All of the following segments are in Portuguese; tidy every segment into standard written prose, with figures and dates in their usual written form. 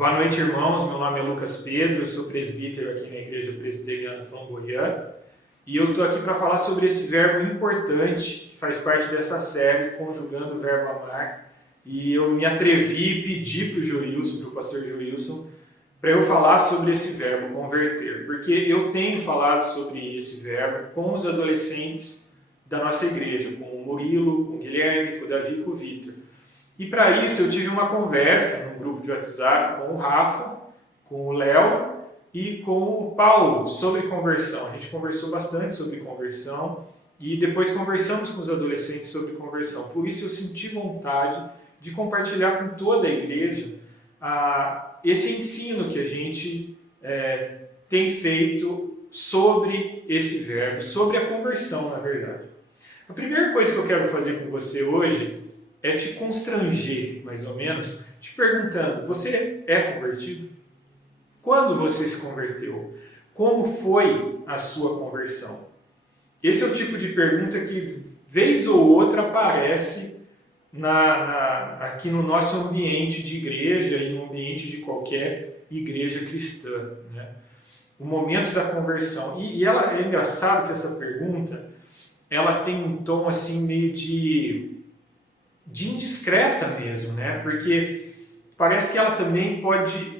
Boa noite, irmãos. Meu nome é Lucas Pedro, eu sou presbítero aqui na Igreja Presbiteriana Flamboyant e eu estou aqui para falar sobre esse verbo importante que faz parte dessa série, Conjugando o Verbo Amar. E eu me atrevi e pedi para o Joilson, para o pastor Joilson, para eu falar sobre esse verbo, converter, porque eu tenho falado sobre esse verbo com os adolescentes da nossa igreja, com o Murilo, com o Guilherme, com o Davi e com o Vitor. E para isso eu tive uma conversa no grupo de WhatsApp com o Rafa, com o Léo e com o Paulo sobre conversão. A gente conversou bastante sobre conversão e depois conversamos com os adolescentes sobre conversão. Por isso eu senti vontade de compartilhar com toda a igreja esse ensino que a gente tem feito sobre esse verbo, sobre a conversão, na verdade. A primeira coisa que eu quero fazer com você hoje é te constranger, mais ou menos, te perguntando: você é convertido? Quando você se converteu? Como foi a sua conversão? Esse é o tipo de pergunta que, vez ou outra, aparece aqui no nosso ambiente de igreja e no ambiente de qualquer igreja cristã, né? O momento da conversão. E ela, é engraçado que essa pergunta ela tem um tom assim meio de indiscreta mesmo, né? Porque parece que ela também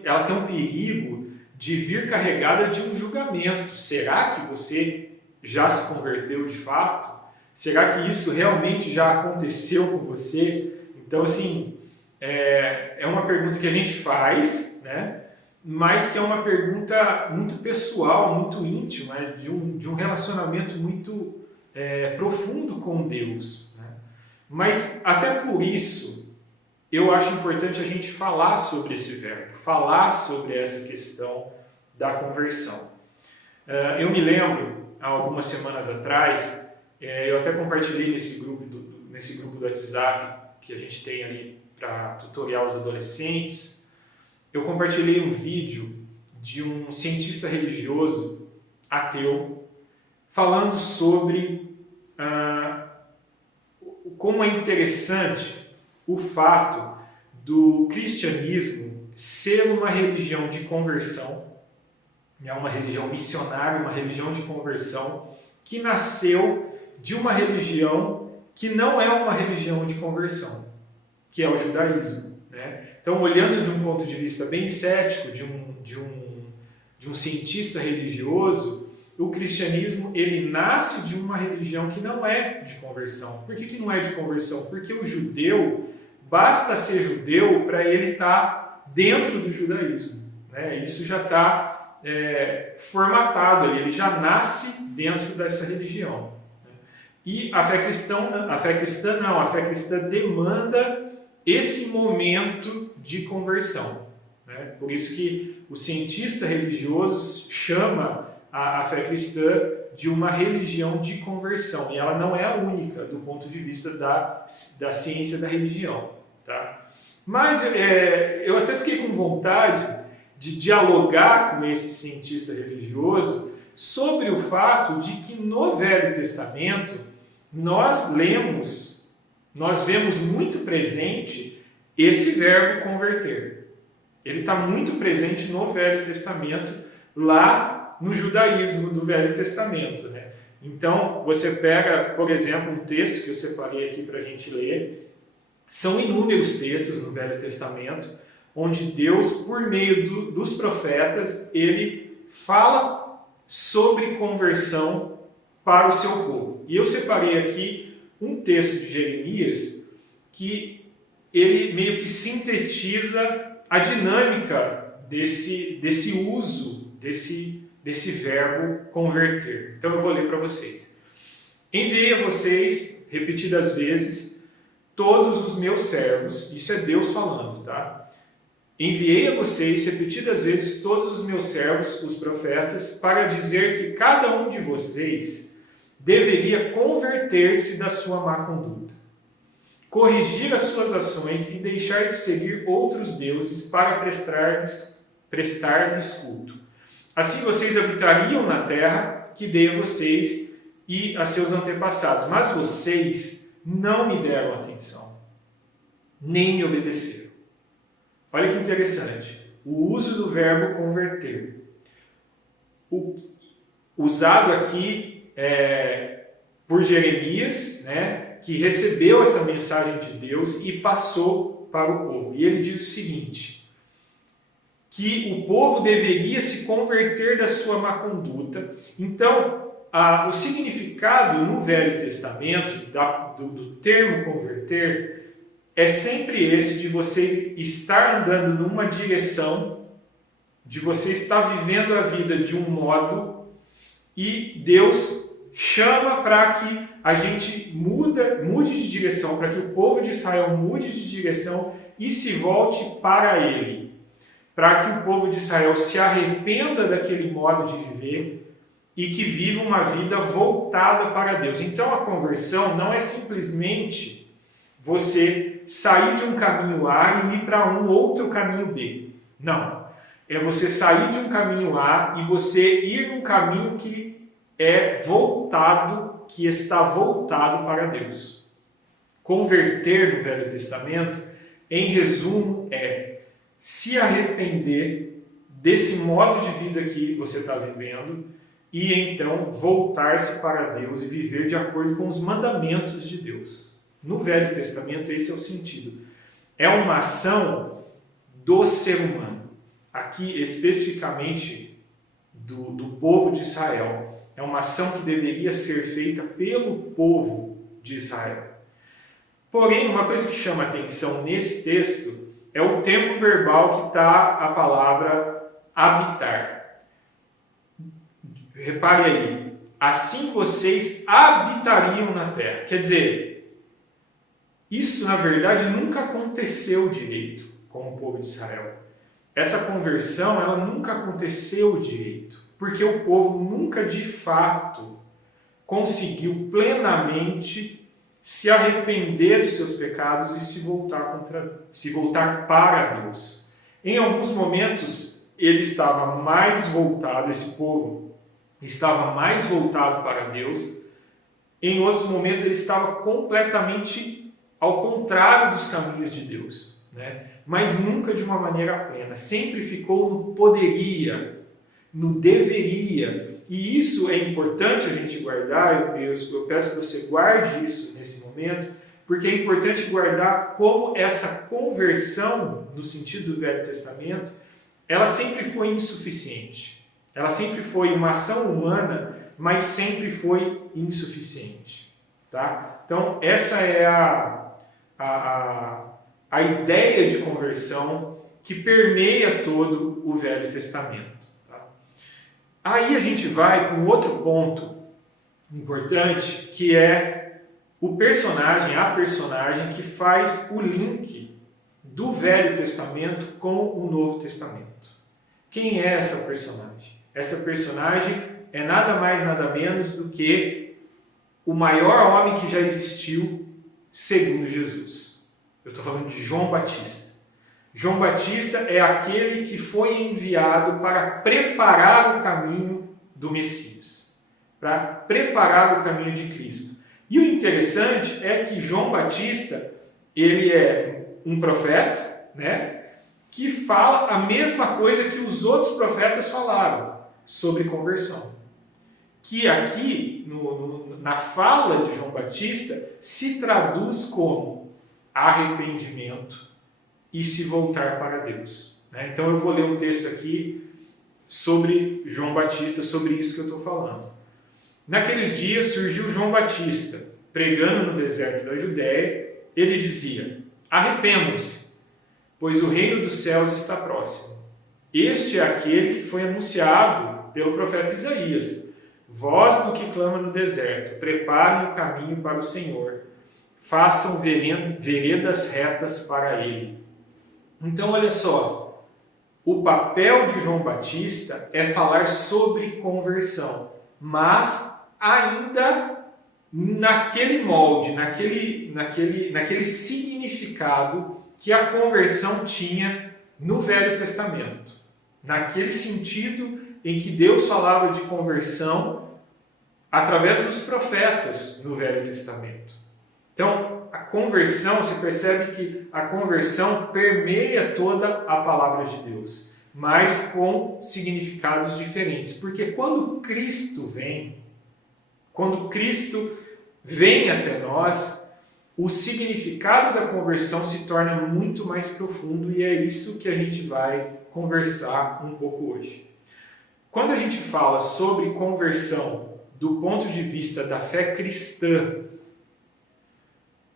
ela tem um perigo de vir carregada de um julgamento. Será que você já se converteu de fato? Será que isso realmente já aconteceu com você? Então, assim, é uma pergunta que a gente faz, né? Mas que é uma pergunta muito pessoal, muito íntima, né? de um relacionamento muito profundo com Deus, né? Mas até por isso eu acho importante a gente falar sobre esse verbo, falar sobre essa questão da conversão. Eu me lembro, há algumas semanas atrás, eu até compartilhei nesse grupo do WhatsApp que a gente tem ali para tutoriar os adolescentes, eu compartilhei um vídeo de um cientista religioso ateu falando sobre como é interessante o fato do cristianismo ser uma religião de conversão, uma religião missionária, uma religião de conversão, que nasceu de uma religião que não é uma religião de conversão, que é o judaísmo, né? Então, olhando de um ponto de vista bem cético, de um cientista religioso, o cristianismo ele nasce de uma religião que não é de conversão. Por que não é de conversão? Porque o judeu, basta ser judeu para ele estar dentro do judaísmo, né? Isso já está formatado ali, ele já nasce dentro dessa religião. E a fé cristã demanda esse momento de conversão, né? Por isso que o cientista religioso chama a fé cristã de uma religião de conversão, e ela não é a única do ponto de vista da ciência da religião, tá? Mas eu até fiquei com vontade de dialogar com esse cientista religioso sobre o fato de que no Velho Testamento nós vemos muito presente esse verbo converter. Ele está muito presente no Velho Testamento, lá no judaísmo do Velho Testamento, né? Então, você pega, por exemplo, um texto que eu separei aqui para a gente ler. São inúmeros textos no Velho Testamento, onde Deus, por meio dos profetas, ele fala sobre conversão para o seu povo. E eu separei aqui um texto de Jeremias que ele meio que sintetiza a dinâmica desse uso, desse verbo converter. Então eu vou ler para vocês. Enviei a vocês, repetidas vezes, todos os meus servos, isso é Deus falando, tá? Enviei a vocês, repetidas vezes, todos os meus servos, os profetas, para dizer que cada um de vocês deveria converter-se da sua má conduta, corrigir as suas ações e deixar de seguir outros deuses para prestar-lhes culto. Assim vocês habitariam na terra que dei a vocês e a seus antepassados, mas vocês não me deram atenção, nem me obedeceram. Olha que interessante. o uso do verbo converter. Usado aqui por Jeremias, né, que recebeu essa mensagem de Deus e passou para o povo. E ele diz o seguinte, que o povo deveria se converter da sua má conduta. Então, o significado no Velho Testamento do termo converter é sempre esse de você estar andando numa direção, de você estar vivendo a vida de um modo e Deus chama para que a gente mude de direção, para que o povo de Israel mude de direção e se volte para Ele, para que o povo de Israel se arrependa daquele modo de viver e que viva uma vida voltada para Deus. Então a conversão não é simplesmente você sair de um caminho A e ir para um outro caminho B. Não. É você sair de um caminho A e você ir num caminho que que está voltado para Deus. Converter no Velho Testamento, em resumo, é se arrepender desse modo de vida que você está vivendo e então voltar-se para Deus e viver de acordo com os mandamentos de Deus. No Velho Testamento, esse é o sentido. É uma ação do ser humano. Aqui, especificamente, do povo de Israel. É uma ação que deveria ser feita pelo povo de Israel. Porém, uma coisa que chama a atenção nesse texto é o tempo verbal que está a palavra habitar. Repare aí, assim vocês habitariam na terra. Quer dizer, isso na verdade nunca aconteceu direito com o povo de Israel. Essa conversão ela nunca aconteceu direito, porque o povo nunca de fato conseguiu plenamente se arrepender dos seus pecados e se voltar para Deus. Em alguns momentos ele estava mais voltado, esse povo estava mais voltado para Deus, em outros momentos ele estava completamente ao contrário dos caminhos de Deus, né? Mas nunca de uma maneira plena, sempre ficou no poderia, no deveria, e isso é importante a gente guardar, eu peço que você guarde isso nesse momento, porque é importante guardar como essa conversão, no sentido do Velho Testamento, ela sempre foi insuficiente, ela sempre foi uma ação humana, mas sempre foi insuficiente, tá? Então essa é a ideia de conversão que permeia todo o Velho Testamento. Tá? Aí a gente vai para um outro ponto importante, que é a personagem que faz o link do Velho Testamento com o Novo Testamento. Quem é essa personagem? Essa personagem é nada mais, nada menos do que o maior homem que já existiu segundo Jesus. Eu estou falando de João Batista. João Batista é aquele que foi enviado para preparar o caminho do Messias, para preparar o caminho de Cristo. E o interessante é que João Batista, ele é um profeta, né, que fala a mesma coisa que os outros profetas falaram sobre conversão. Que aqui, na fala de João Batista, se traduz como arrependimento e se voltar para Deus. Então eu vou ler um texto aqui sobre João Batista, sobre isso que eu estou falando. Naqueles dias surgiu João Batista, pregando no deserto da Judéia. Ele dizia: arrependam-se, pois o reino dos céus está próximo. Este é aquele que foi anunciado pelo profeta Isaías. Voz do que clama no deserto, preparem o caminho para o Senhor, façam veredas retas para Ele. Então, olha só, o papel de João Batista é falar sobre conversão, mas ainda naquele molde, naquele significado que a conversão tinha no Velho Testamento. Naquele sentido em que Deus falava de conversão através dos profetas no Velho Testamento. Então, a conversão, você percebe que a conversão permeia toda a palavra de Deus. mas com significados diferentes. Porque quando Cristo vem até nós, o significado da conversão se torna muito mais profundo e é isso que a gente vai conversar um pouco hoje. Quando a gente fala sobre conversão do ponto de vista da fé cristã,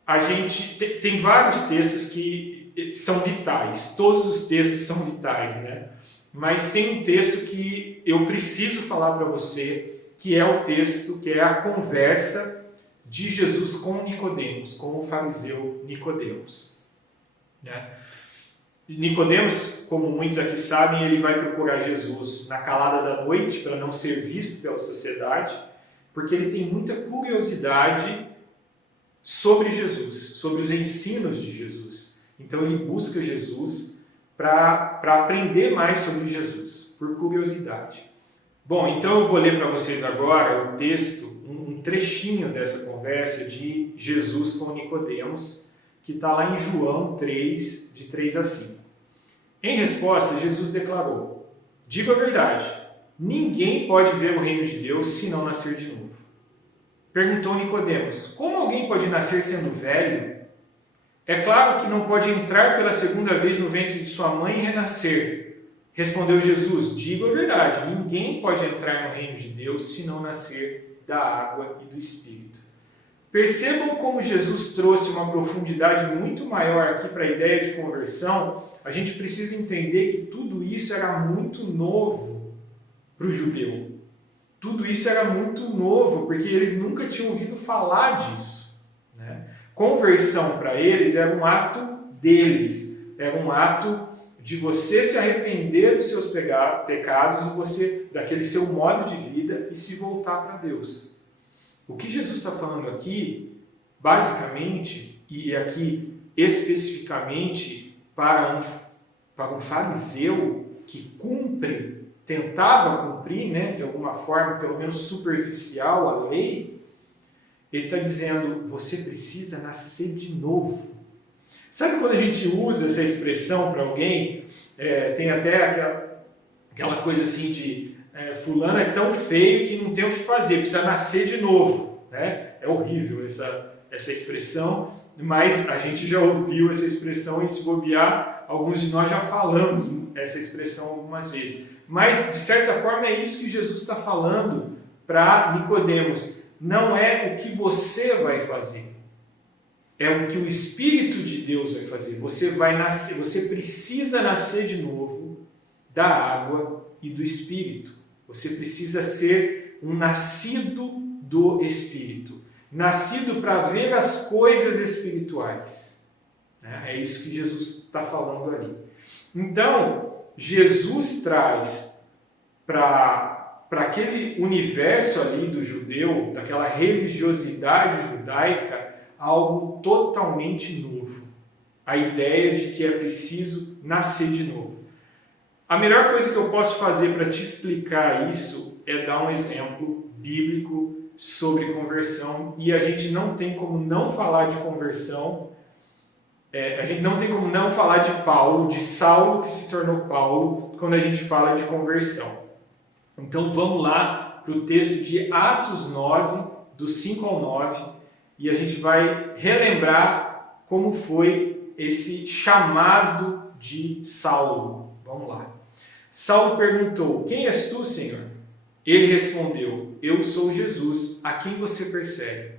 a gente tem vários textos que são vitais, todos os textos são vitais, né? Mas tem um texto que eu preciso falar para você, que é o texto, que é a conversa de Jesus com Nicodemos, com o fariseu Nicodemos, né? Nicodemos, como muitos aqui sabem, ele vai procurar Jesus na calada da noite para não ser visto pela sociedade, porque ele tem muita curiosidade sobre Jesus, sobre os ensinos de Jesus. Então ele busca Jesus para aprender mais sobre Jesus, por curiosidade. Bom, então eu vou ler para vocês agora o texto, um trechinho dessa conversa de Jesus com Nicodemos, que está lá em João 3, de 3 a 5. Em resposta, Jesus declarou: digo a verdade, ninguém pode ver o reino de Deus se não nascer de novo. Perguntou Nicodemos: como alguém pode nascer sendo velho? É claro que não pode entrar pela segunda vez no ventre de sua mãe e renascer. Respondeu Jesus: digo a verdade, ninguém pode entrar no reino de Deus se não nascer da água e do Espírito. Percebam como Jesus trouxe uma profundidade muito maior aqui para a ideia de conversão. A gente precisa entender que tudo isso era muito novo para o judeu. Tudo isso era muito novo, porque eles nunca tinham ouvido falar disso, né? Conversão para eles era um ato deles, era um ato de você se arrepender dos seus pecados e você, daquele seu modo de vida, e se voltar para Deus. O que Jesus está falando aqui, basicamente, e aqui especificamente para um fariseu que tentava cumprir, né, de alguma forma, pelo menos superficial, a lei, ele está dizendo: você precisa nascer de novo. Sabe quando a gente usa essa expressão para alguém? Tem até aquela coisa assim de fulano é tão feio que não tem o que fazer, precisa nascer de novo, né? É horrível essa expressão, mas a gente já ouviu essa expressão e, se bobear, alguns de nós já falamos essa expressão algumas vezes. Mas, de certa forma, é isso que Jesus está falando para Nicodemos. Não é o que você vai fazer, é o que o Espírito de Deus vai fazer. Você vai nascer, você precisa nascer de novo da água e do Espírito. Você precisa ser um nascido do Espírito, nascido para ver as coisas espirituais. É isso que Jesus está falando ali. Então, Jesus traz para aquele universo ali do judeu, daquela religiosidade judaica, algo totalmente novo. A ideia de que é preciso nascer de novo. A melhor coisa que eu posso fazer para te explicar isso é dar um exemplo bíblico sobre conversão, e a gente não tem como não falar de conversão. A gente não tem como não falar de Paulo, de Saulo que se tornou Paulo, quando a gente fala de conversão. Então vamos lá para o texto de Atos 9, do 5 ao 9, e a gente vai relembrar como foi esse chamado de Saulo. Vamos lá. Saulo perguntou: quem és tu, Senhor? Ele respondeu: eu sou Jesus, a quem você persegue.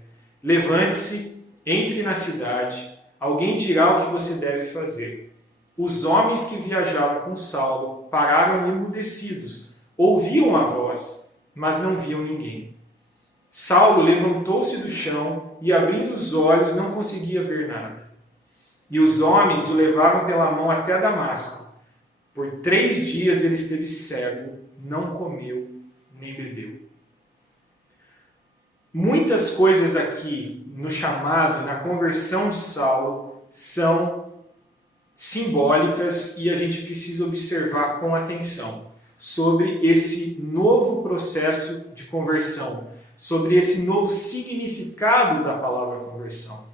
Levante-se, entre na cidade, alguém dirá o que você deve fazer. Os homens que viajavam com Saulo pararam emudecidos, ouviam a voz, mas não viam ninguém. Saulo levantou-se do chão e, abrindo os olhos, não conseguia ver nada. E os homens o levaram pela mão até Damasco. Por 3 dias ele esteve cego, não comeu nem bebeu. Muitas coisas aqui no chamado, na conversão de Saulo, são simbólicas e a gente precisa observar com atenção sobre esse novo processo de conversão, sobre esse novo significado da palavra conversão.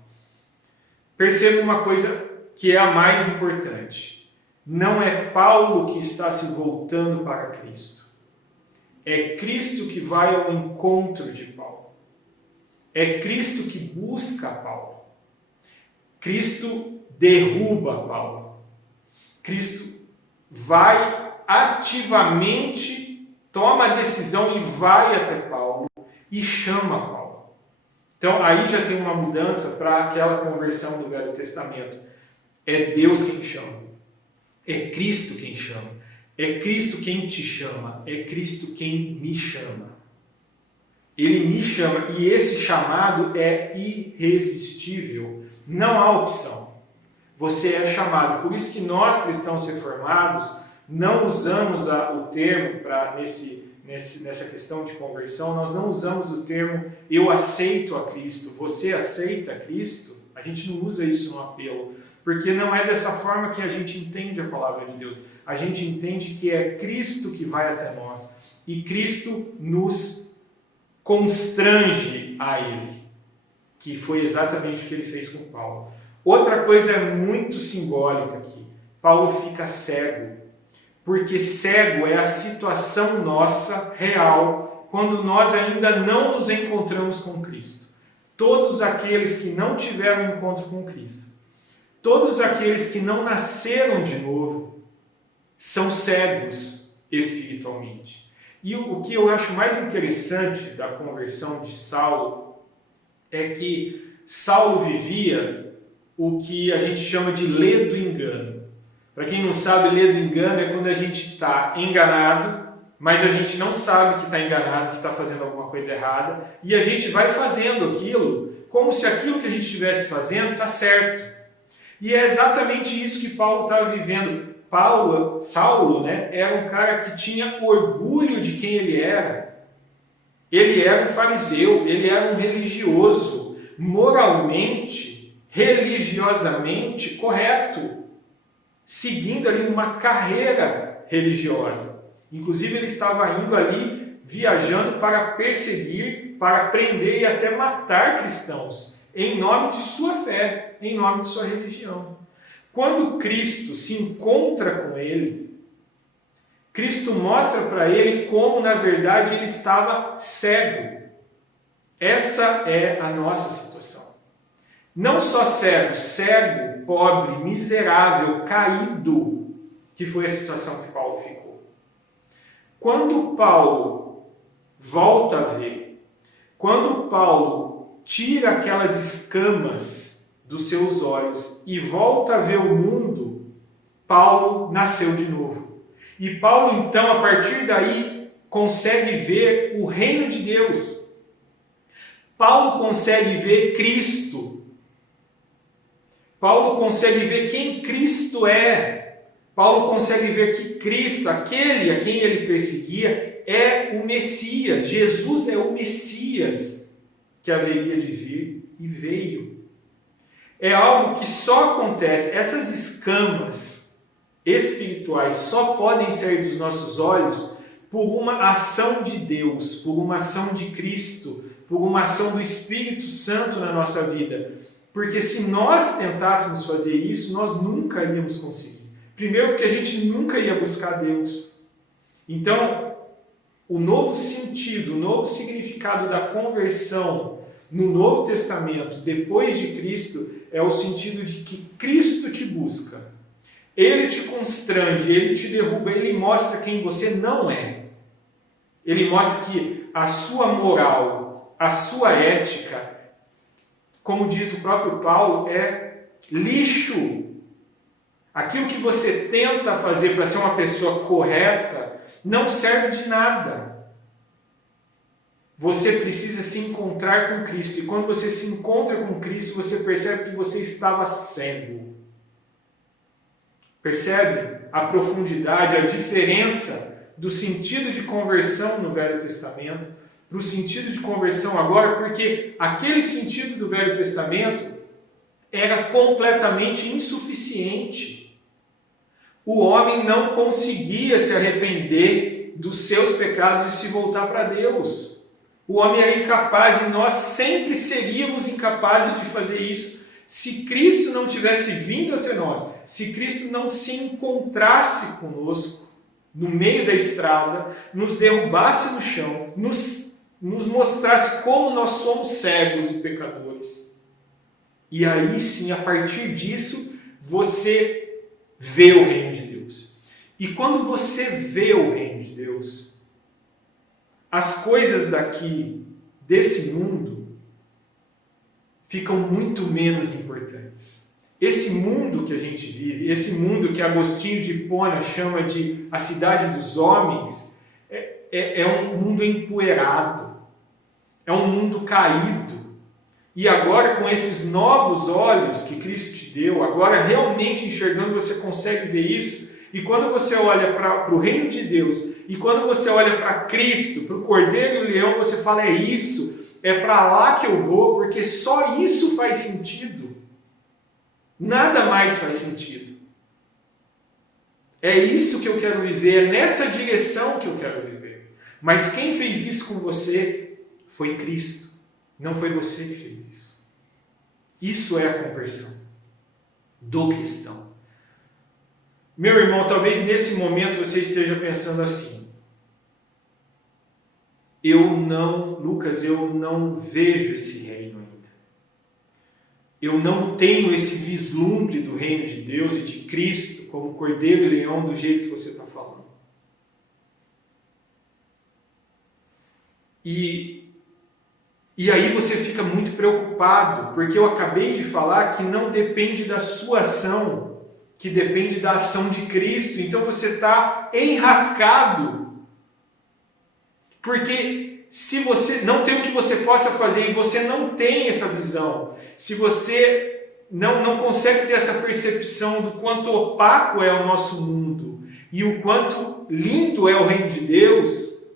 Perceba uma coisa que é a mais importante. não é Paulo que está se voltando para Cristo. É Cristo que vai ao encontro de Paulo. É Cristo que busca Paulo. Cristo derruba Paulo. Cristo vai ativamente, toma a decisão e vai até Paulo e chama Paulo. Então aí já tem uma mudança para aquela conversão do Velho Testamento. É Deus quem chama. É Cristo quem chama. É Cristo quem te chama. É Cristo quem me chama. Ele me chama e esse chamado é irresistível. Não há opção. Você é chamado. Por isso que nós, cristãos reformados, não usamos o termo nessa questão de conversão, nós não usamos o termo eu aceito a Cristo, você aceita a Cristo. A gente não usa isso no apelo, porque não é dessa forma que a gente entende a palavra de Deus. A gente entende que é Cristo que vai até nós e Cristo nos constrange a Ele, que foi exatamente o que Ele fez com Paulo. Outra coisa muito simbólica aqui, Paulo fica cego, porque cego é a situação nossa real quando nós ainda não nos encontramos com Cristo. Todos aqueles que não tiveram encontro com Cristo, todos aqueles que não nasceram de novo, são cegos espiritualmente. E o que eu acho mais interessante da conversão de Saulo é que Saulo vivia o que a gente chama de lê do engano. Para quem não sabe, lê do engano é quando a gente está enganado, mas a gente não sabe que está enganado, que está fazendo alguma coisa errada, e a gente vai fazendo aquilo como se aquilo que a gente estivesse fazendo está certo. E é exatamente isso que Paulo estava vivendo. Saulo, era um cara que tinha orgulho de quem ele era. Ele era um fariseu, ele era um religioso, moralmente, religiosamente correto, seguindo ali uma carreira religiosa. Inclusive ele estava indo ali, viajando para perseguir, para prender e até matar cristãos, em nome de sua fé, em nome de sua religião. Quando Cristo se encontra com ele, Cristo mostra para ele como, na verdade, ele estava cego. Essa é a nossa situação. Não só cego, pobre, miserável, caído, que foi a situação que Paulo ficou. Quando Paulo volta a ver, quando Paulo tira aquelas escamas dos seus olhos e volta a ver o mundo, Paulo nasceu de novo. E Paulo, então, a partir daí, consegue ver o reino de Deus. Paulo consegue ver Cristo. Paulo consegue ver quem Cristo é. Paulo consegue ver que Cristo, aquele a quem ele perseguia, é o Messias. Jesus é o Messias que haveria de vir e veio. É algo que só acontece, essas escamas espirituais só podem sair dos nossos olhos por uma ação de Deus, por uma ação de Cristo, por uma ação do Espírito Santo na nossa vida. Porque se nós tentássemos fazer isso, nós nunca íamos conseguir. Primeiro porque a gente nunca ia buscar Deus. Então, o novo sentido, o novo significado da conversão no Novo Testamento, depois de Cristo, é o sentido de que Cristo te busca. Ele te constrange, ele te derruba, ele mostra quem você não é. Ele mostra que a sua moral, a sua ética, como diz o próprio Paulo, é lixo. Aquilo que você tenta fazer para ser uma pessoa correta não serve de nada. Você precisa se encontrar com Cristo. E quando você se encontra com Cristo, você percebe que você estava cego. Percebe a profundidade, a diferença do sentido de conversão no Velho Testamento para o sentido de conversão agora? Porque aquele sentido do Velho Testamento era completamente insuficiente. O homem não conseguia se arrepender dos seus pecados e se voltar para Deus. O homem era incapaz e nós sempre seríamos incapazes de fazer isso Se Cristo não tivesse vindo até nós, se Cristo não se encontrasse conosco no meio da estrada, nos derrubasse no chão, nos mostrasse como nós somos cegos e pecadores. E aí sim, a partir disso, você vê o reino de Deus. E quando você vê o reino de Deus, as coisas daqui, desse mundo, ficam muito menos importantes. Esse mundo que a gente vive, esse mundo que Agostinho de Hipona chama de a cidade dos homens, é um mundo empoeirado, é um mundo caído. E agora, com esses novos olhos que Cristo te deu, agora realmente enxergando, você consegue ver isso. E quando você olha para o reino de Deus, e quando você olha para Cristo, para o Cordeiro e o Leão, você fala, é isso, é para lá que eu vou, porque só isso faz sentido. Nada mais faz sentido. É isso que eu quero viver, é nessa direção que eu quero viver. Mas quem fez isso com você foi Cristo. Não foi você que fez isso. Isso é a conversão do cristão. Meu irmão, talvez nesse momento você esteja pensando assim: Lucas, eu não vejo esse reino ainda. Eu não tenho esse vislumbre do reino de Deus e de Cristo como Cordeiro e Leão do jeito que você está falando. E aí você fica muito preocupado, porque eu acabei de falar que não depende da sua ação, que depende da ação de Cristo. Então você está enrascado. Porque se você não tem o que você possa fazer e você não tem essa visão, se você não consegue ter essa percepção do quanto opaco é o nosso mundo e o quanto lindo é o reino de Deus,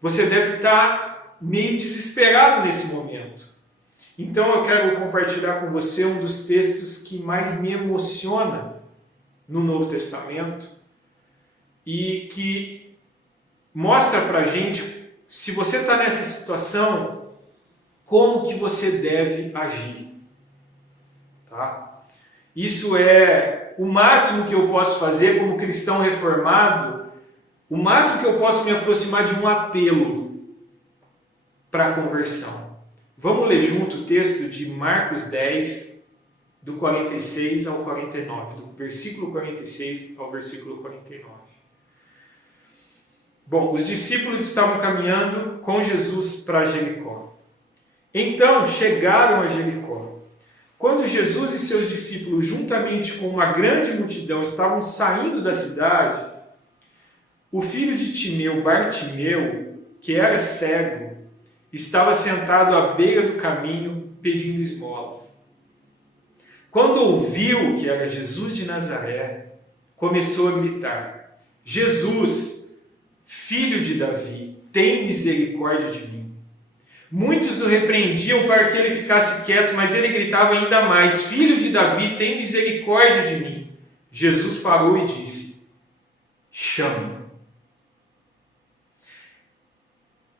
você deve estar meio desesperado nesse momento. Então eu quero compartilhar com você um dos textos que mais me emociona no Novo Testamento e que mostra pra gente, se você está nessa situação, como que você deve agir. Tá? Isso é o máximo que eu posso fazer como cristão reformado, o máximo que eu posso me aproximar de um apelo para a conversão. Vamos ler junto o texto de Marcos 10, do 46 ao 49, do versículo 46 ao versículo 49. Bom, os discípulos estavam caminhando com Jesus para Jericó. Então chegaram a Jericó. Quando Jesus e seus discípulos, juntamente com uma grande multidão, estavam saindo da cidade, o filho de Timeu, Bartimeu, que era cego, estava sentado à beira do caminho pedindo esmolas. Quando ouviu que era Jesus de Nazaré, começou a gritar: Jesus, filho de Davi, tem misericórdia de mim. Muitos o repreendiam para que ele ficasse quieto, mas ele gritava ainda mais: Filho de Davi, tem misericórdia de mim. Jesus parou e disse: chame-o.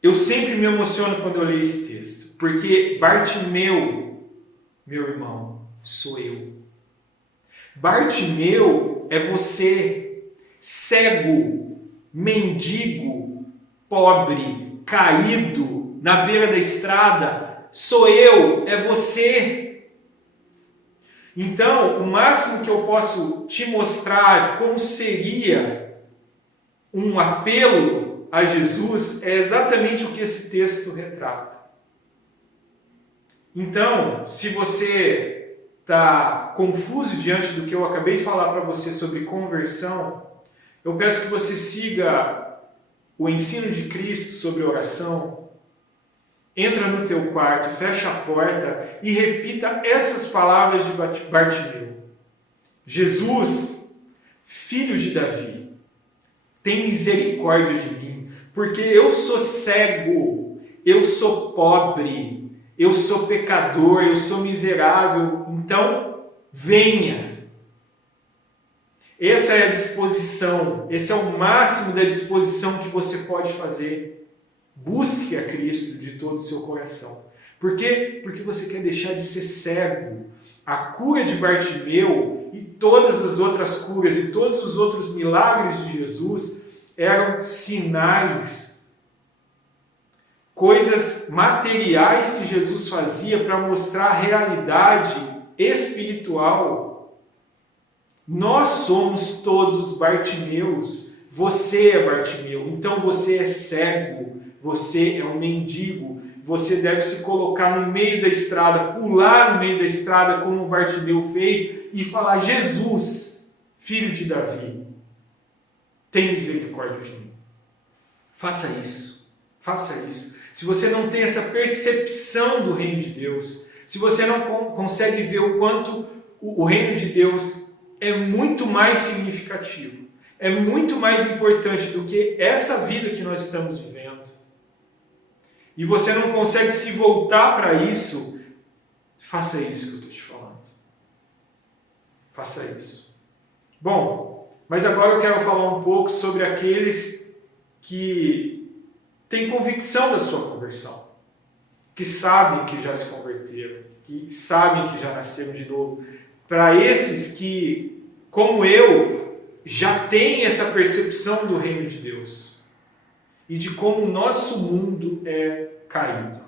Eu sempre me emociono quando eu leio esse texto, porque Bartimeu, meu irmão, sou eu. Bartimeu é você, cego, mendigo, pobre, caído, na beira da estrada. Sou eu, é você. Então, o máximo que eu posso te mostrar de como seria um apelo a Jesus é exatamente o que esse texto retrata. Então, se você está confuso diante do que eu acabei de falar para você sobre conversão, eu peço que você siga o ensino de Cristo sobre oração. Entra no teu quarto, fecha a porta e repita essas palavras de Bartimeu: Jesus, filho de Davi, tem misericórdia de mim, porque eu sou cego, eu sou pobre, eu sou pecador, eu sou miserável, então venha. Essa é a disposição, esse é o máximo da disposição que você pode fazer. Busque a Cristo de todo o seu coração. Por quê? Porque você quer deixar de ser cego, a cura de Bartimeu e todas as outras curas e todos os outros milagres de Jesus eram sinais, coisas materiais que Jesus fazia para mostrar a realidade espiritual. Nós somos todos Bartimeus. Você é Bartimeu, então você é cego, você é um mendigo, você deve se colocar no meio da estrada, pular no meio da estrada como Bartimeu fez e falar: Jesus, filho de Davi, tem misericórdia de mim. Faça isso, faça isso. Se você não tem essa percepção do reino de Deus, se você não consegue ver o quanto o reino de Deus é muito mais significativo, é muito mais importante do que essa vida que nós estamos vivendo, e você não consegue se voltar para isso, faça isso que eu estou te falando. Faça isso. Bom, mas agora eu quero falar um pouco sobre aqueles que têm convicção da sua conversão, que sabem que já se converteram, que sabem que já nasceram de novo. Para esses que, como eu, já têm essa percepção do reino de Deus e de como o nosso mundo é caído.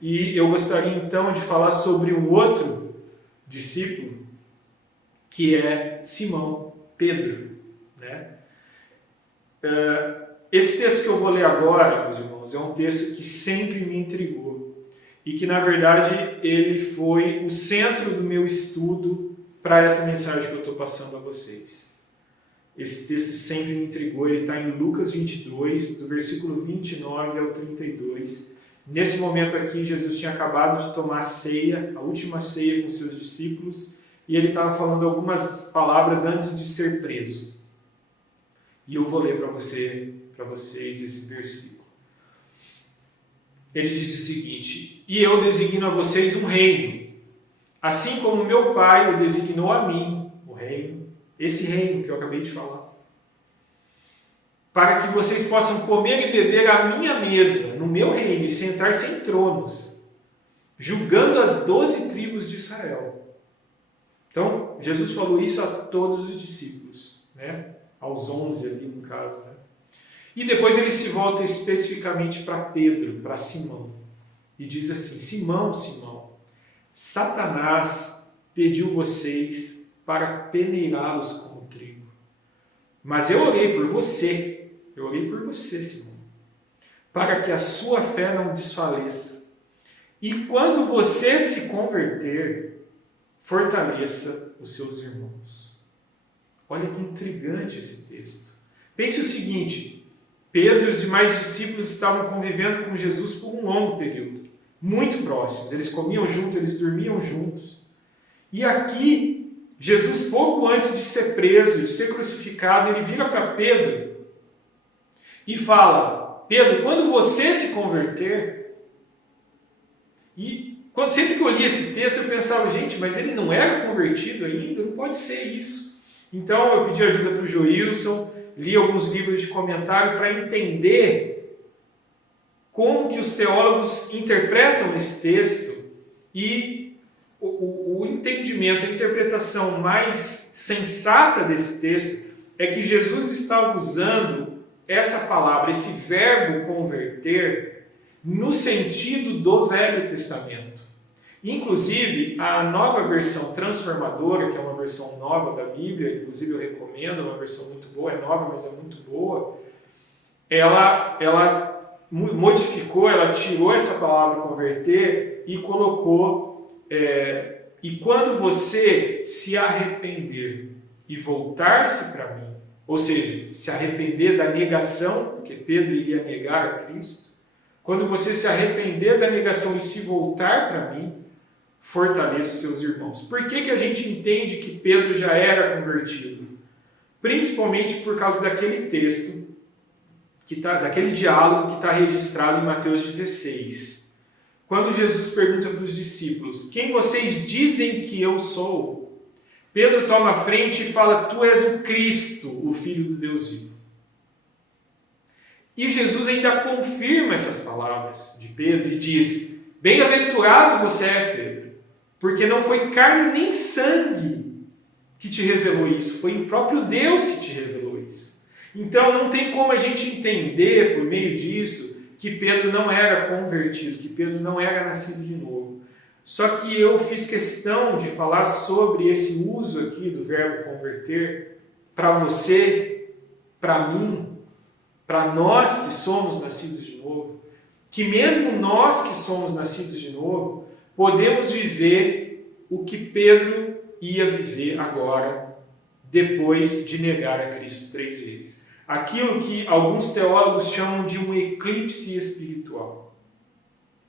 E eu gostaria então de falar sobre um outro discípulo, que é Simão Pedro, né? Esse texto que eu vou ler agora, meus irmãos, é um texto que sempre me intrigou e que, na verdade, ele foi o centro do meu estudo para essa mensagem que eu estou passando a vocês. Esse texto sempre me intrigou, ele está em Lucas 22, do versículo 29 ao 32. Nesse momento aqui, Jesus tinha acabado de tomar a ceia, a última ceia com seus discípulos, e ele estava falando algumas palavras antes de ser preso. E eu vou ler para vocês esse versículo. Ele disse o seguinte: e eu designo a vocês um reino, assim como meu Pai o designou a mim, o reino, esse reino que eu acabei de falar, para que vocês possam comer e beber à minha mesa, no meu reino, e sentar-se em tronos, julgando as 12 tribos de Israel. Então, Jesus falou isso a todos os discípulos, né? Aos 11 ali no caso, né? E depois ele se volta especificamente para Pedro, para Simão, e diz assim: Simão, Simão, Satanás pediu vocês para peneirá-los como trigo. Mas eu orei por você, Simão, para que a sua fé não desfaleça. E quando você se converter, fortaleça os seus irmãos. Olha que intrigante esse texto. Pense o seguinte: Pedro e os demais discípulos estavam convivendo com Jesus por um longo período, muito próximos. Eles comiam juntos, eles dormiam juntos. E aqui, Jesus, pouco antes de ser preso, de ser crucificado, ele vira para Pedro e fala: Pedro, quando você se converter... E sempre que eu li esse texto, eu pensava: gente, mas ele não era convertido ainda? Não pode ser isso. Então eu pedi ajuda para o Joilson, li alguns livros de comentário para entender como que os teólogos interpretam esse texto, e o entendimento, a interpretação mais sensata desse texto é que Jesus estava usando essa palavra, esse verbo converter, no sentido do Velho Testamento. Inclusive, a nova versão transformadora, que é uma versão nova da Bíblia, inclusive eu recomendo, é uma versão muito boa, é nova, mas é muito boa, ela modificou, ela tirou essa palavra converter e colocou, e quando você se arrepender e voltar-se para mim, ou seja, se arrepender da negação, porque Pedro iria negar a Cristo, quando você se arrepender da negação e se voltar para mim, fortaleça os seus irmãos. Por que a gente entende que Pedro já era convertido? Principalmente por causa daquele texto, daquele diálogo que está registrado em Mateus 16. Quando Jesus pergunta para os discípulos: quem vocês dizem que eu sou? Pedro toma a frente e fala: tu és o Cristo, o Filho do Deus vivo. E Jesus ainda confirma essas palavras de Pedro e diz: bem-aventurado você é, Pedro. Porque não foi carne nem sangue que te revelou isso, foi o próprio Deus que te revelou isso. Então não tem como a gente entender por meio disso que Pedro não era convertido, que Pedro não era nascido de novo. Só que eu fiz questão de falar sobre esse uso aqui do verbo converter para você, para mim, para nós que somos nascidos de novo, que mesmo nós que somos nascidos de novo, podemos viver o que Pedro ia viver agora, depois de negar a Cristo 3 vezes. Aquilo que alguns teólogos chamam de um eclipse espiritual.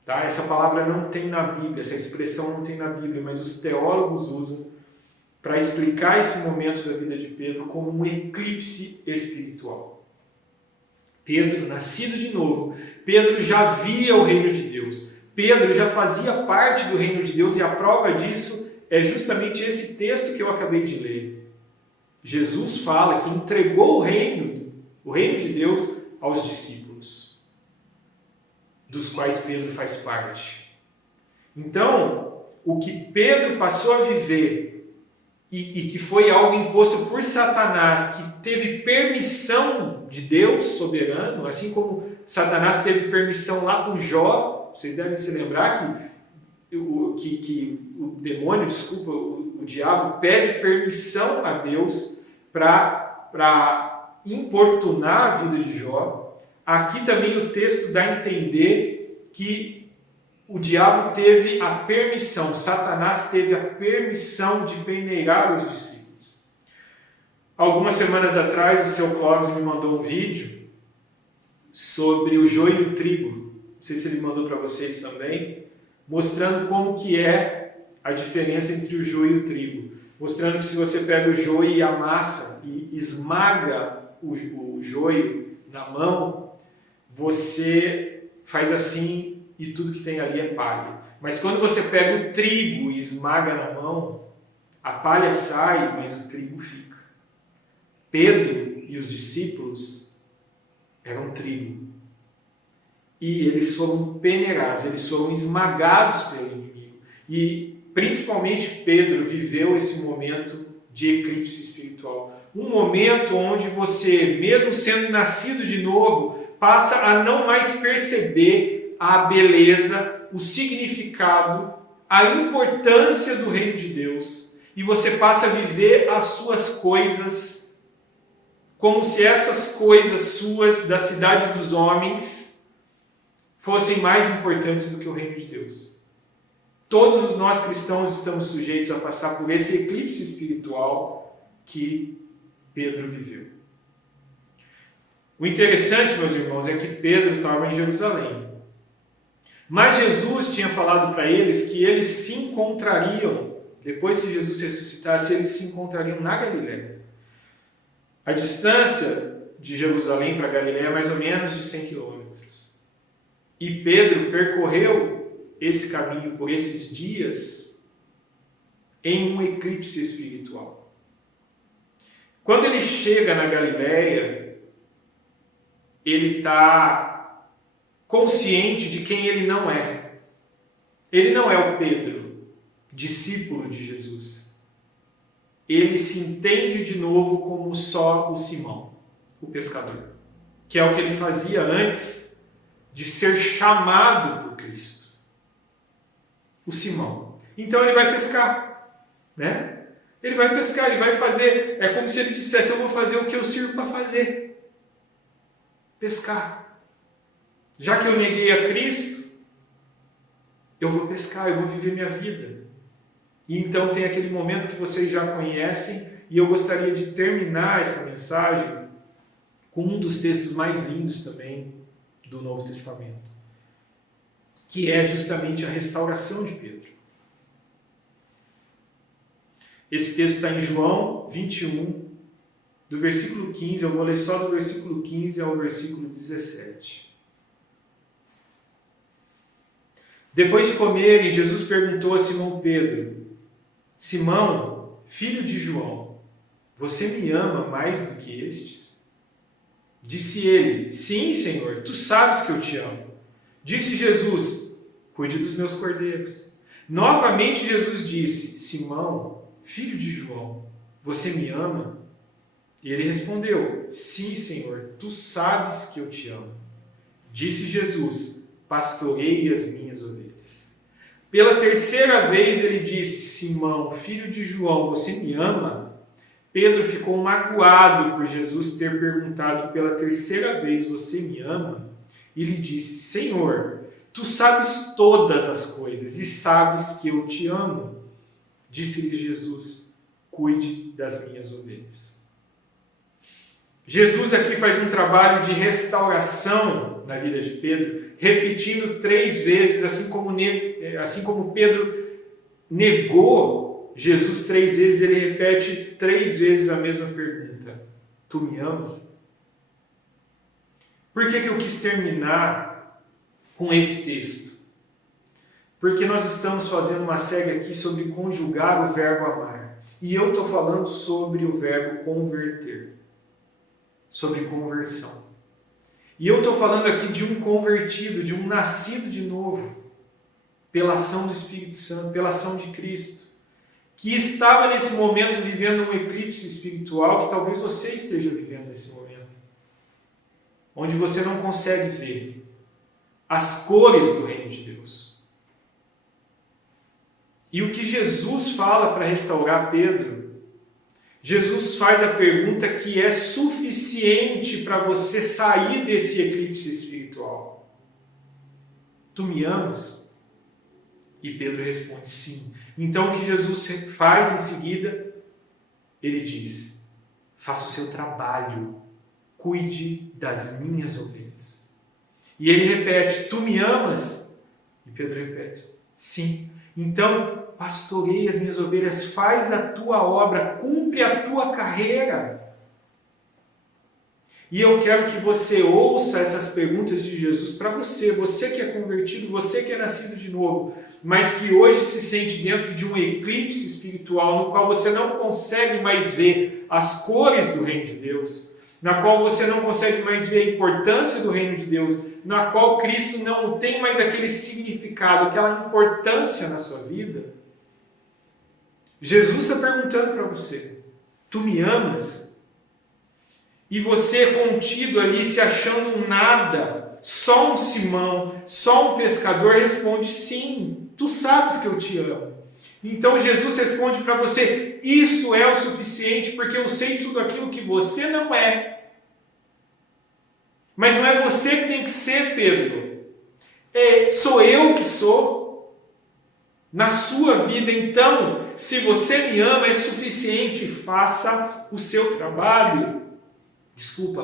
Tá? Essa palavra não tem na Bíblia, essa expressão não tem na Bíblia, mas os teólogos usam para explicar esse momento da vida de Pedro como um eclipse espiritual. Pedro, nascido de novo, Pedro já via o reino de Deus. Pedro já fazia parte do reino de Deus e a prova disso é justamente esse texto que eu acabei de ler. Jesus fala que entregou o reino de Deus aos discípulos, dos quais Pedro faz parte. Então, o que Pedro passou a viver e que foi algo imposto por Satanás, que teve permissão de Deus soberano, assim como Satanás teve permissão lá com Jó. Vocês devem se lembrar que o demônio, o diabo, pede permissão a Deus para importunar a vida de Jó. Aqui também o texto dá a entender que o diabo teve a permissão, Satanás teve a permissão de peneirar os discípulos. Algumas semanas atrás, o seu Clóvis me mandou um vídeo sobre o joio e o trigo. Não sei se ele mandou para vocês também, mostrando como que é a diferença entre o joio e o trigo. Mostrando que se você pega o joio e amassa e esmaga o joio na mão, você faz assim e tudo que tem ali é palha. Mas quando você pega o trigo e esmaga na mão, a palha sai, mas o trigo fica. Pedro e os discípulos eram trigo. E eles foram peneirados, eles foram esmagados pelo inimigo. E principalmente Pedro viveu esse momento de eclipse espiritual. Um momento onde você, mesmo sendo nascido de novo, passa a não mais perceber a beleza, o significado, a importância do reino de Deus. E você passa a viver as suas coisas como se essas coisas suas da cidade dos homens fossem mais importantes do que o reino de Deus. Todos nós cristãos estamos sujeitos a passar por esse eclipse espiritual que Pedro viveu. O interessante, meus irmãos, é que Pedro estava em Jerusalém. Mas Jesus tinha falado para eles que eles se encontrariam, depois que Jesus ressuscitasse, eles se encontrariam na Galiléia. A distância de Jerusalém para Galiléia é mais ou menos de 100 quilômetros. E Pedro percorreu esse caminho por esses dias em um eclipse espiritual. Quando ele chega na Galiléia, ele está consciente de quem ele não é. Ele não é o Pedro, discípulo de Jesus. Ele se entende de novo como só o Simão, o pescador, que é o que ele fazia antes de ser chamado por Cristo. O Simão. Então ele vai pescar, né? Ele vai pescar, ele vai fazer, é como se ele dissesse: eu vou fazer o que eu sirvo para fazer. Pescar. Já que eu neguei a Cristo, eu vou pescar, eu vou viver minha vida. E então tem aquele momento que vocês já conhecem, e eu gostaria de terminar essa mensagem com um dos textos mais lindos também do Novo Testamento, que é justamente a restauração de Pedro. Esse texto está em João 21, do versículo 15, eu vou ler só do versículo 15 ao versículo 17. Depois de comerem, Jesus perguntou a Simão Pedro: Simão, filho de João, você me ama mais do que estes? Disse ele: sim, Senhor, tu sabes que eu te amo. Disse Jesus: cuide dos meus cordeiros. Novamente Jesus disse: Simão, filho de João, você me ama? E ele respondeu: Sim, Senhor, tu sabes que eu te amo. Disse Jesus: Pastoreie as minhas ovelhas. Pela terceira vez ele disse: Simão, filho de João, você me ama? Pedro ficou magoado por Jesus ter perguntado pela terceira vez: Você me ama? E lhe disse: Senhor, tu sabes todas as coisas e sabes que eu te amo. Disse-lhe Jesus: Cuide das minhas ovelhas. Jesus aqui faz um trabalho de restauração na vida de Pedro, repetindo 3 vezes, assim como Pedro negou Jesus 3 vezes, ele repete 3 vezes a mesma pergunta: Tu me amas? Por que eu quis terminar com esse texto? Porque nós estamos fazendo uma série aqui sobre conjugar o verbo amar. E eu estou falando sobre o verbo converter, sobre conversão. E eu estou falando aqui de um convertido, de um nascido de novo, pela ação do Espírito Santo, pela ação de Cristo, que estava nesse momento vivendo um eclipse espiritual que talvez você esteja vivendo nesse momento, onde você não consegue ver as cores do reino de Deus. E o que Jesus fala para restaurar Pedro, Jesus faz a pergunta que é suficiente para você sair desse eclipse espiritual: Tu me amas? E Pedro responde: sim. Então o que Jesus faz em seguida? Ele diz: faça o seu trabalho, cuide das minhas ovelhas. E ele repete: Tu me amas? E Pedro repete: sim. Então, pastoreia as minhas ovelhas, faz a tua obra, cumpre a tua carreira. E eu quero que você ouça essas perguntas de Jesus para você que é convertido, você que é nascido de novo, mas que hoje se sente dentro de um eclipse espiritual, no qual você não consegue mais ver as cores do reino de Deus, na qual você não consegue mais ver a importância do reino de Deus, na qual Cristo não tem mais aquele significado, aquela importância na sua vida. Jesus está perguntando para você: Tu me amas? E você contido ali, se achando um nada, só um Simão, só um pescador, responde: sim, tu sabes que eu te amo. Então Jesus responde para você: isso é o suficiente, porque eu sei tudo aquilo que você não é. Mas não é você que tem que ser, Pedro. Sou eu que sou na sua vida. Então, se você me ama, é suficiente. Faça o seu trabalho.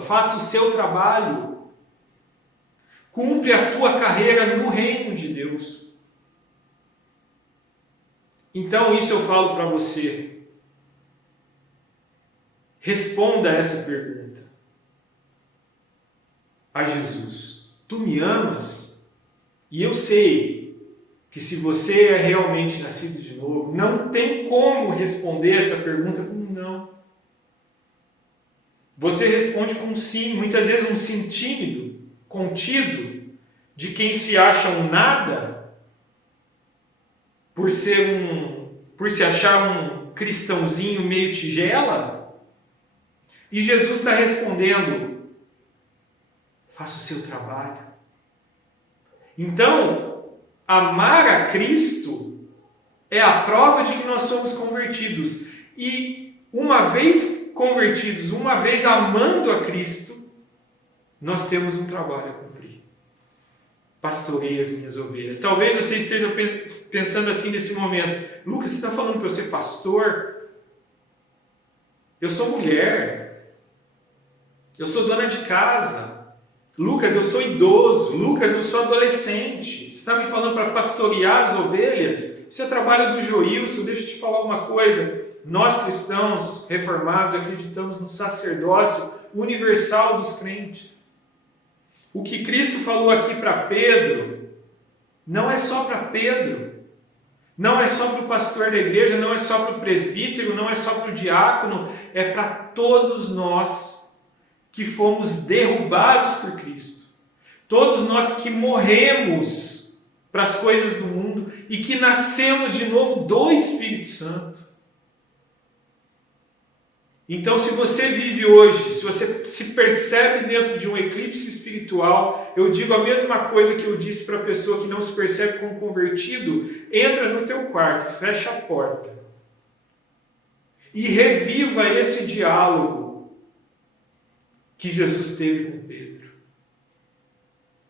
Faça o seu trabalho. Cumpre a tua carreira no reino de Deus. Então, isso eu falo para você. Responda essa pergunta a Jesus: Tu me amas? E eu sei que se você é realmente nascido de novo, não tem como responder essa pergunta com não. Você responde com sim, muitas vezes um sim tímido, contido, de quem se acha um nada, por se achar um cristãozinho meio tigela. E Jesus está respondendo: faça o seu trabalho. Então, amar a Cristo é a prova de que nós somos convertidos. E uma vez convertidos, uma vez amando a Cristo, nós temos um trabalho a cumprir. Pastoreie as minhas ovelhas. Talvez você esteja pensando assim nesse momento: Lucas, você está falando para eu ser pastor? Eu sou mulher. Eu sou dona de casa. Lucas, eu sou idoso. Lucas, eu sou adolescente. Você está me falando para pastorear as ovelhas? Isso é trabalho do Joilson. Deixa eu te falar uma coisa. Nós cristãos reformados acreditamos no sacerdócio universal dos crentes. O que Cristo falou aqui para Pedro não é só para Pedro. Não é só para o pastor da igreja, não é só para o presbítero, não é só para o diácono. É para todos nós que fomos derrubados por Cristo. Todos nós que morremos para as coisas do mundo e que nascemos de novo do Espírito Santo. Então, se você vive hoje, se você se percebe dentro de um eclipse espiritual, eu digo a mesma coisa que eu disse para a pessoa que não se percebe como convertido: entra no teu quarto, fecha a porta e reviva esse diálogo que Jesus teve com Pedro.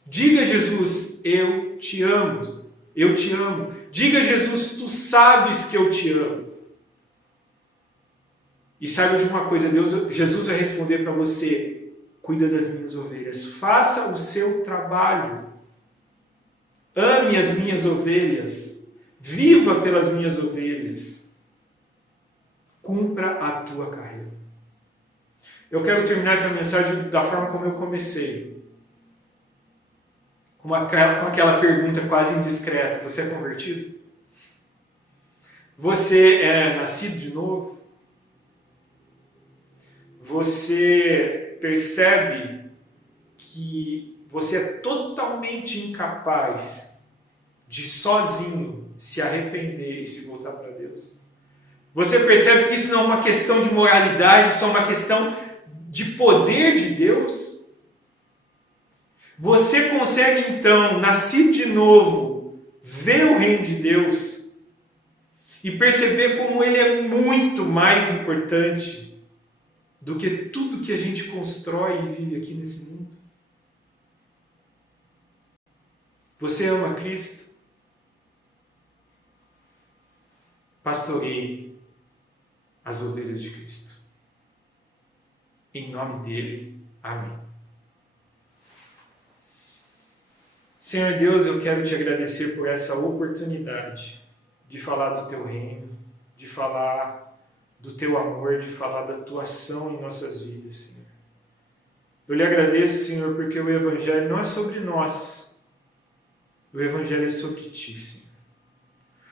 Diga a Jesus: eu te amo, eu te amo. Diga a Jesus: tu sabes que eu te amo. E saiba de uma coisa, Jesus vai responder para você: cuida das minhas ovelhas, faça o seu trabalho, ame as minhas ovelhas, viva pelas minhas ovelhas, cumpra a tua carreira. Eu quero terminar essa mensagem da forma como eu comecei, com aquela pergunta quase indiscreta: você é convertido? Você é nascido de novo? Você percebe que você é totalmente incapaz de sozinho se arrepender e se voltar para Deus? Você percebe que isso não é uma questão de moralidade, só uma questão de poder de Deus? Você consegue então, nascido de novo, ver o reino de Deus e perceber como ele é muito mais importante do que tudo que a gente constrói e vive aqui nesse mundo? Você ama Cristo? Pastoreie as ovelhas de Cristo. Em nome dele, amém. Senhor Deus, eu quero te agradecer por essa oportunidade de falar do teu reino, de falar do teu amor, de falar da tua ação em nossas vidas, Senhor. Eu lhe agradeço, Senhor, porque o Evangelho não é sobre nós, o Evangelho é sobre ti, Senhor.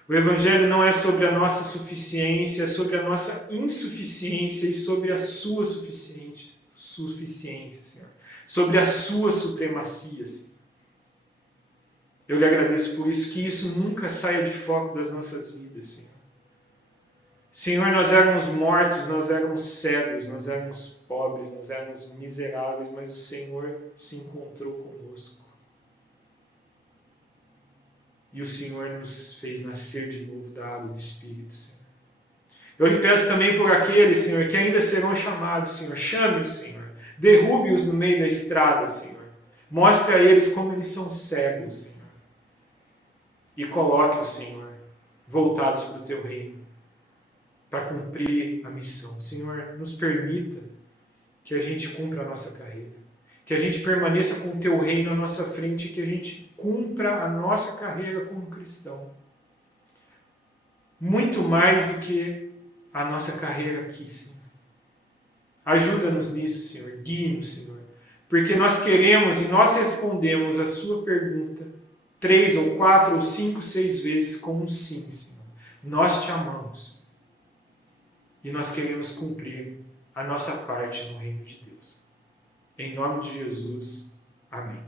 O Evangelho não é sobre a nossa suficiência, é sobre a nossa insuficiência e sobre a sua suficiência, Senhor. Sobre a sua supremacia, Senhor. Eu lhe agradeço por isso, que isso nunca saia de foco das nossas vidas, Senhor. Senhor, nós éramos mortos, nós éramos cegos, nós éramos pobres, nós éramos miseráveis, mas o Senhor se encontrou conosco. E o Senhor nos fez nascer de novo da água do Espírito, Senhor. Eu lhe peço também por aqueles, Senhor, que ainda serão chamados, Senhor. Chame-os, Senhor. Derrube-os no meio da estrada, Senhor. Mostre a eles como eles são cegos, Senhor. E coloque-os, Senhor, voltados para o teu reino, para cumprir a missão. Senhor, nos permita que a gente cumpra a nossa carreira, que a gente permaneça com o teu reino à nossa frente, que a gente cumpra a nossa carreira como cristão. Muito mais do que a nossa carreira aqui, Senhor. Ajuda-nos nisso, Senhor. Guie-nos, Senhor. Porque nós queremos e nós respondemos a sua pergunta 3 ou 4 ou 5, 6 vezes com um sim, Senhor. Nós te amamos. E nós queremos cumprir a nossa parte no reino de Deus. Em nome de Jesus. Amém.